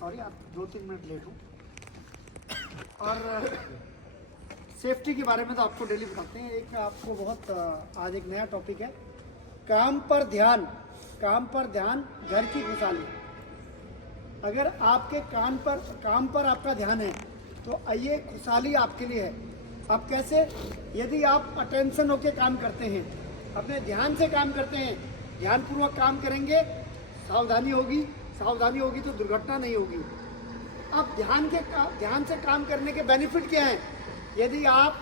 Sorry, आप 2-3 minute late हो। और सेफ्टी के बारे में तो आपको डेली बताते हैं। एक आपको बहुत आज एक नया टॉपिक है, काम पर ध्यान, काम पर ध्यान, घर की खुशहाली। अगर आपके काम पर आपका ध्यान है तो ये खुशहाली आपके लिए है। अब कैसे? यदि आप अटेंशन होके काम करते हैं, अपने ध्यान से काम करते हैं, ध्यानपूर्वक काम करेंगे, सावधानी होगी तो दुर्घटना नहीं होगी। अब ध्यान से काम करने के बेनिफिट क्या हैं? यदि आप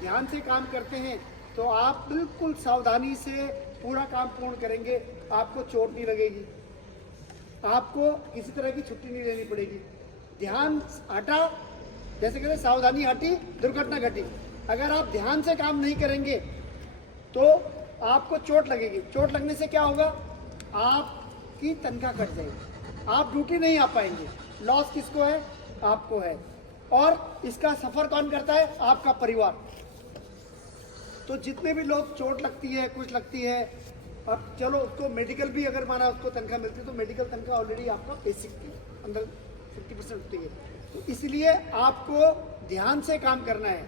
ध्यान से काम करते हैं तो आप बिल्कुल सावधानी से पूरा काम पूर्ण करेंगे, आपको चोट नहीं लगेगी, आपको किसी तरह की छुट्टी नहीं लेनी पड़ेगी। ध्यान हटा, जैसे कहते सावधानी हटी दुर्घटना घटी। अगर आप ध्यान से काम नहीं करेंगे तो आपको चोट लगेगी। चोट लगने से क्या होगा? आपकी तनख्वाह कट जाएगी, आप ड्यूटी नहीं आ पाएंगे। लॉस किसको है? आपको है। और इसका सफर कौन करता है? आपका परिवार। तो जितने भी लोग चोट लगती है, कुछ लगती है, अब चलो उसको मेडिकल भी अगर माना उसको तनख्वाह मिलती है तो मेडिकल तनख्वाह ऑलरेडी आपका बेसिक की अंदर 50% होती है। तो इसलिए आपको ध्यान से काम करना है,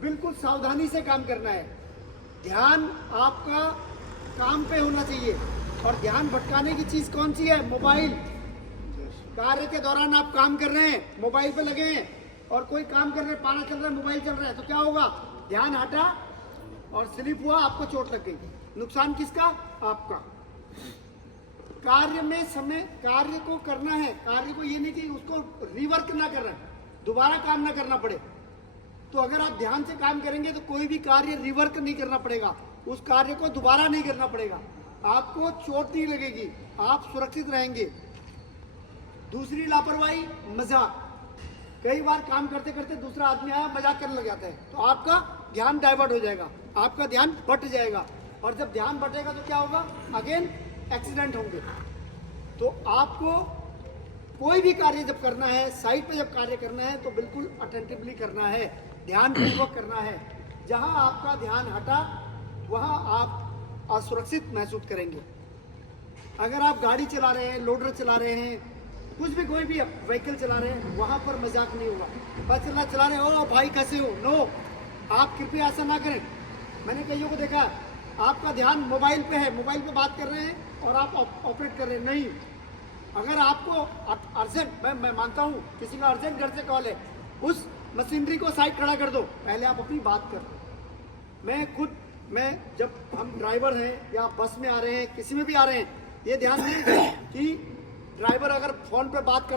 बिल्कुल सावधानी से काम करना है। ध्यान आपका काम पे होना चाहिए। और ध्यान भटकाने की चीज कौन सी है? मोबाइल। कार्य के दौरान आप काम कर रहे हैं, मोबाइल पे लगे हैं, और कोई काम कर रहे हैं, पाना चल रहा है, मोबाइल चल रहा है, तो क्या होगा? ध्यान हटा और स्लिप हुआ, आपको चोट लग गई। नुकसान किसका? आपका। कार्य में समय, कार्य को करना है, कार्य को ये नहीं कि उसको रिवर्क ना करना, दोबारा काम ना करना पड़े। तो अगर आप ध्यान से काम करेंगे तो कोई भी कार्य रिवर्क नहीं करना पड़ेगा, उस कार्य को दोबारा नहीं करना पड़ेगा, आपको चोट नहीं लगेगी, आप सुरक्षित रहेंगे। दूसरी लापरवाही, मजाक। कई बार काम करते करते दूसरा आदमी आया, मजाक करने लग जाता है, तो आपका ध्यान डाइवर्ट हो जाएगा, आपका ध्यान बट जाएगा। और जब ध्यान बटेगा तो क्या होगा? अगेन एक्सीडेंट होंगे। तो आपको कोई भी कार्य जब करना है, साइट पे जब कार्य करना है, तो बिल्कुल अटेंटिवली करना है, ध्यानपूर्वक करना है। जहां आपका ध्यान हटा वहां आप असुरक्षित महसूस करेंगे। अगर आप गाड़ी चला रहे हैं, लोडर चला रहे हैं, कुछ भी कोई भी व्हीकल चला रहे हैं, वहां पर मजाक नहीं होगा। बस चला रहे हो, भाई कैसे हो? नो, आप कृपया ऐसा ना करें। मैंने कईयों को देखा, आपका ध्यान मोबाइल पे है, मोबाइल पे बात कर रहे हैं और आप ऑपरेट कर रहे हैं। नहीं, अगर आपको अर्जेंट, मैं मानता हूँ किसी का अर्जेंट घर से कॉल है, उस मशीनरी को साइड खड़ा कर दो, पहले आप अपनी बात कर दो। मैं जब हम ड्राइवर हैं या बस में आ रहे हैं, किसी में भी आ रहे हैं, ये ध्यान दें कि ड्राइवर अगर फोन पे बात करते